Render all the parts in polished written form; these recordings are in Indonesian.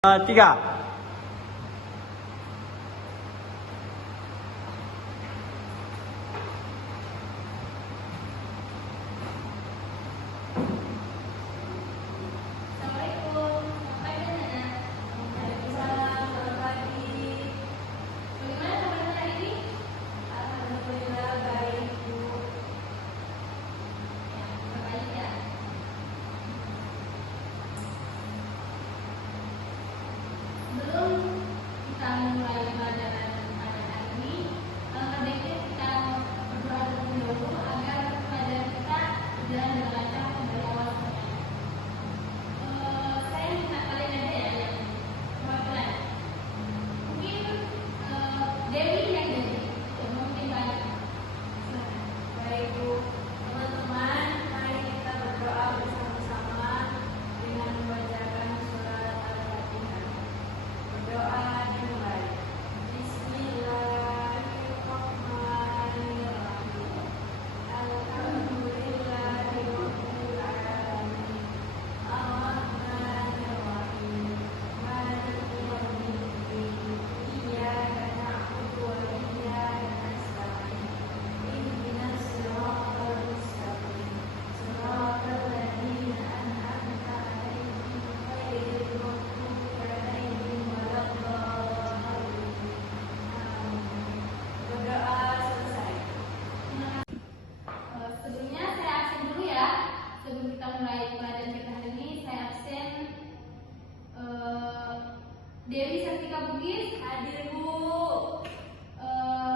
Tiga. Assalamualaikum, ngapain Nana? Waalaikumsalam, selamat pagi. Bagaimana kabarnya hari ini? Alhamdulillah baik Bu. Ya, baik ya. Sebelum kita mulai pelajaran pada hari ini, alangkah baiknya kita berdoa terlebih dahulu agar pelajaran kita berjalan dengan lancar dari awal sampai akhir. Saya minta kalian aja ya yang perwakilan. Mungkin Dewi yang jadi, mungkin banyak. Silakan. Baik Bu, teman-teman, mari kita berdoa bersama-sama dengan membacakan surat Al-Fatihah. Berdoa dimulai. Bismillahirrahmanirrahim. Alhamdulillahirabbil alamin. Ar-Rahmanir-Rahim. Maliki yaumiddin. Iyyaka na'budu wa iyyaka nasta'in. Ihdinas siratal mustaqim. Siratal ladzina an'amta 'alaihim ghairil maghdubi 'alaihim waladdallin. Amin. Berdoa selesai. Sebelumnya saya absen dulu ya. Sebelum kita mulai pelajaran kita hari ini, saya absen Dewi Sartika Bugis hadir Bu.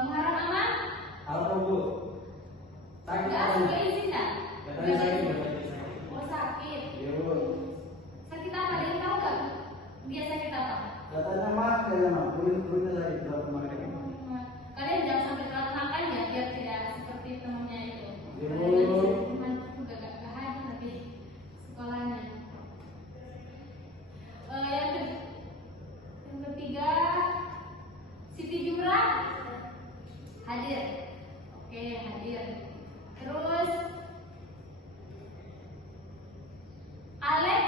Muharram Aman Halo Bu. enggak sudah izin ya? Katanya sakit. Oh sakit. Yo. Sakit apa? Ada yang tahu nggak? Dia sakit apa? Katanya mah kayak mah kulit-kulitnya lagi drop kemarin. Kalian jangan sampai terlalu makan ya, biar tidak seperti temannya itu. Yo. Teman juga gak hadir tapi sekolahnya. Yang ketiga, Siti Jumrah hadir. Oke, hadir. Terus Alex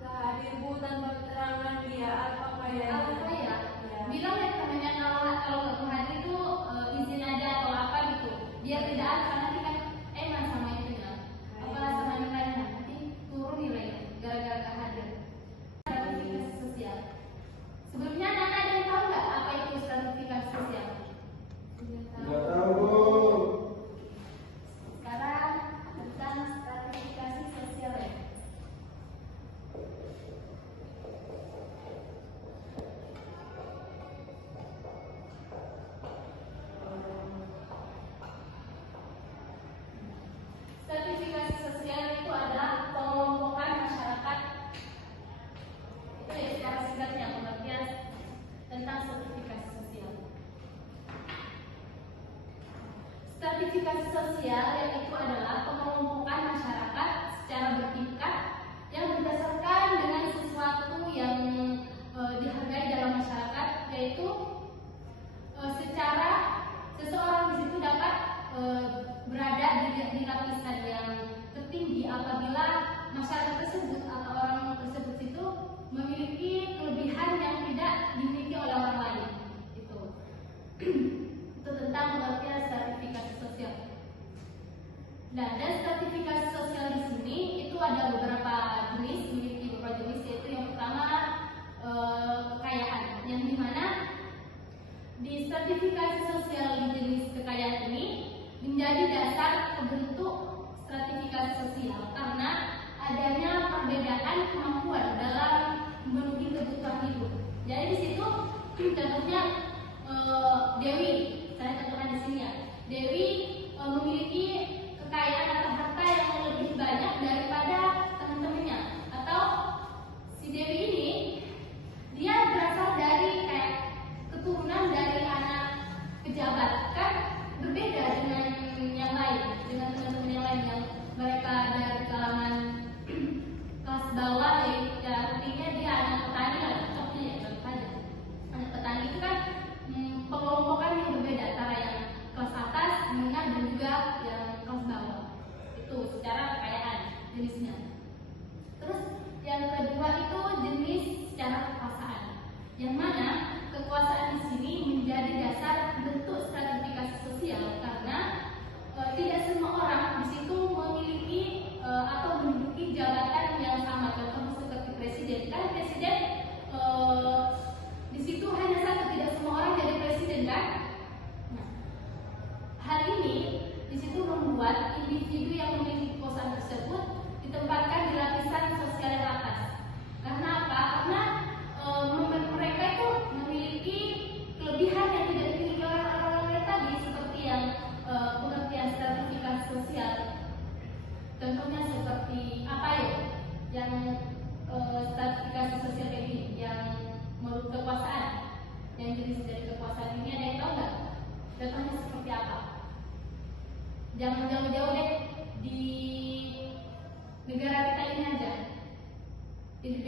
gak hadir Bu, tanpa keterangan dia apa ya? Apa ya? Bilang ya temannya kalau nggak mau hadir itu izin aja atau apa gitu.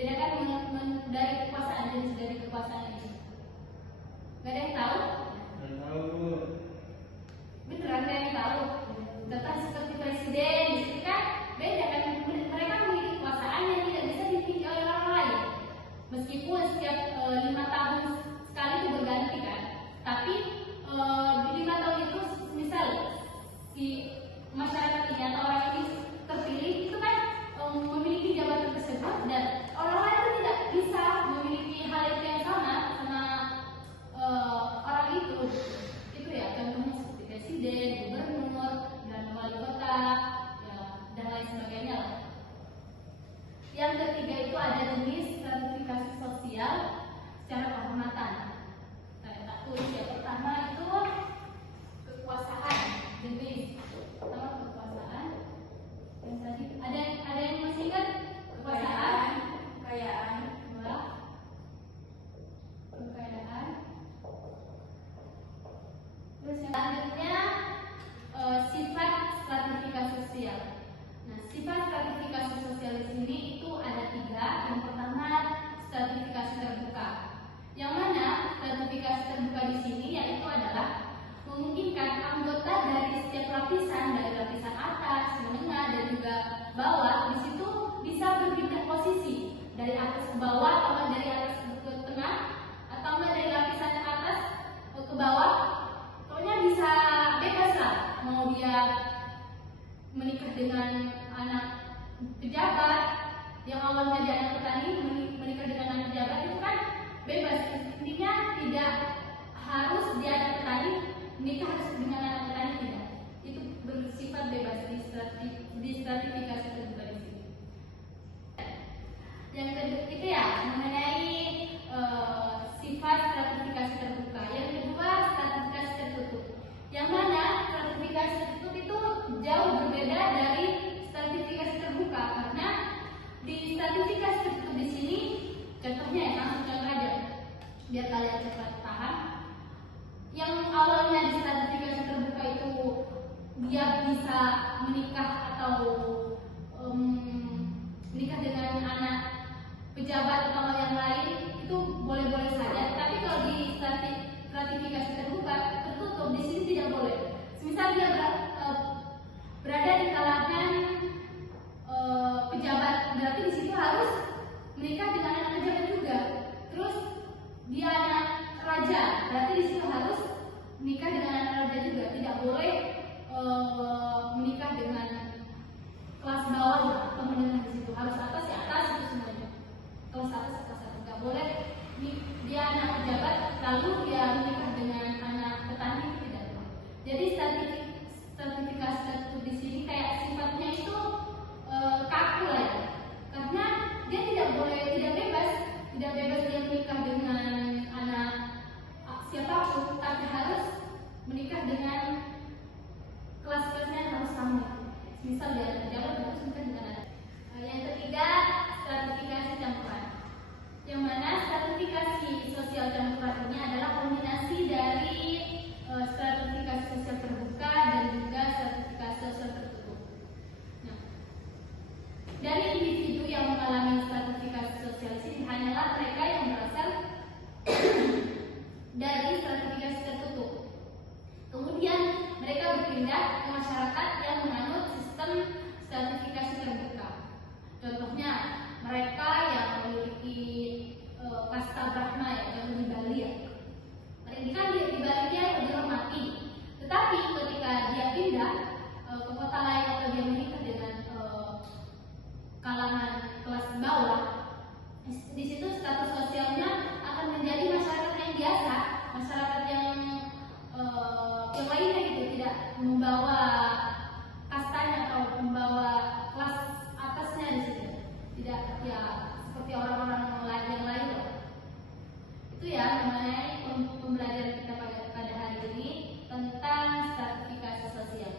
Bedakan dari kekuasaan, jenis dari kekuasaan ini. Gak ada yang tahu? Nggak tahu Bu. Beneran ada yang tahu? Tentang seperti presiden, di sini kan beda kan, mereka memiliki kekuasaan yang tidak bisa dimiliki oleh orang lain. Meskipun setiap 5 tahun sekali itu berganti kan, tapi di 5 tahun itu misal si masyarakat ini atau orang ini terpilih itu kan memiliki jabatan tersebut, dan orang lain itu tidak bisa memiliki hal itu yang sama orang itu ya, contohnya seperti presiden, gubernur, dan wali kota ya, dan lain sebagainya lah. Yang ketiga itu ada jenis stratifikasi sosial secara kehormatan. Saya tak tulis ya, pertama itu kekuasaan, jenis pertama kekuasaan. Yang tadi ada yang masih ingat kekuasaan, kekayaan, dua, kekayaan. Terus yang selanjutnya sifat stratifikasi sosial. Nah, sifat stratifikasi sosial di sini itu ada 3. Yang pertama stratifikasi terbuka. Yang mana stratifikasi terbuka di sini yaitu adalah memungkinkan anggota dari setiap lapisan, dari lapisan atas, menengah, dan juga bawah, di situ bisa berpindah posisi dari atas ke bawah, atau dari atas ke tengah, atau dari lapisan atas ke bawah. Pokoknya bisa bebas lah, mau dia menikah dengan anak pejabat yang awalnya jadi anak petani, menikah dengan anak pejabat, itu kan bebas. Intinya tidak harus dia anak petani menikah harus dengan anak petani, tidak. Itu bersifat bebas di stratifikasi terbuka di sini. Yang kedua itu ya mengenai sifat stratifikasi terbuka. Yang kedua stratifikasi tertutup. Yang mana stratifikasi tertutup itu jauh berbeda dari stratifikasi terbuka, karena di stratifikasi tertutup di sini contohnya ya, langsung contoh aja biar kalian cepat paham. Yang awalnya di stratifikasi terbuka itu dia bisa menikah atau menikah dengan anak pejabat atau yang lain, itu boleh-boleh saja. Tapi kalau di stratifikasi tertutup di sini tidak boleh. Misal dia berada di kalangan pejabat, berarti di situ harus menikah dengan anak pejabat juga. Terus dia anak raja, berarti di situ harus menikah dengan anak raja juga. Tidak boleh menikah dengan kelas bawah atau menengah, di situ harus atas ya atas itu semuanya. Kelas atas nggak boleh dia anak pejabat lalu dia menikah dengan anak petani, tidak boleh. Jadi stratifikasi tertutup di sini kayak sifatnya itu kaku lah ya, karena dia tidak bebas dia menikah dengan anak siapapun, tapi harus menikah dengan kelas-kelasnya harus sama. Misal dia anak pejabat harus menikah dengan anak. Yang ketiga stratifikasi campuran, yang mana stratifikasi sosial campuran ini adalah kombinasi dari stratifikasi sosial terbuka dan juga stratifikasi sosial tertutup. Nah, dari individu yang mengalami stratifikasi sosial ini hanyalah mereka yang berasal dari stratifikasi tertutup. Kemudian mereka berpindah ke masyarakat yang menganut sistem stratifikasi terbuka. Contohnya mereka yang memiliki kasta Brahma ya, contoh di Bali ya. Mereka di Bali dia dihormati, tetapi ketika dia pindah ke kota lain atau dia menikah dengan kalangan kelas bawah, di situ status sosialnya akan menjadi masyarakat yang biasa, masyarakat yang lainnya gitu, tidak membawa kastanya atau membawa kelas atasnya di situ, tidak ya seperti orang-orang yang lain. Itu ya mengenai pembelajaran kita pada hari ini tentang stratifikasi sosial.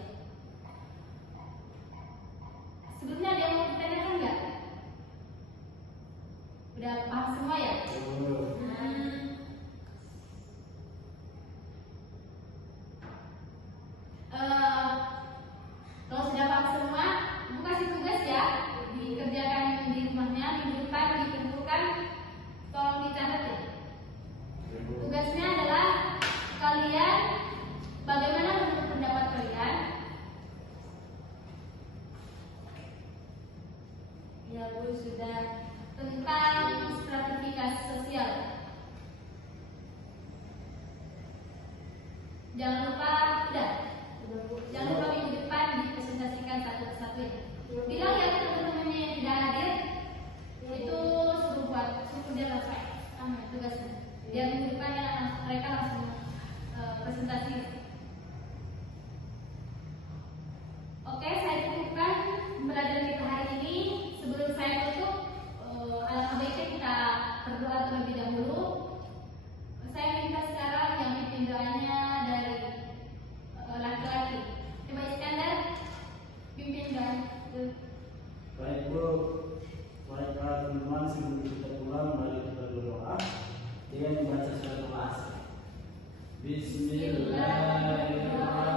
Sebelumnya ada yang mau ditanyakan nggak? Udah paham semua ya? Kalau sudah paham semua, ibu kasih tugas ya, dikerjakan di rumahnya minggu depan di tentang stratifikasi sosial. Jangan lupa, jangan lupa minggu depan dipresentasikan satu persatu ya. Bilang ya teman-temannya yang tidak hadir, itu suruh dia selesai sama tugasnya. Biar minggu depan ya, mereka langsung presentasi. Oke, saya cukupkan pembelajaran kita hari ini. Sebelum saya tutup, alangkah baiknya kita berdoa terlebih dahulu. Saya minta sekarang yang pimpin doanya dari laki-laki. Coba Iskandar pimpin doa. Baik Bu, baiklah teman-teman, sebelum kita pulang mari kita berdoa dengan membaca surat Al-Asr. Bismillahirrahmanirrahim.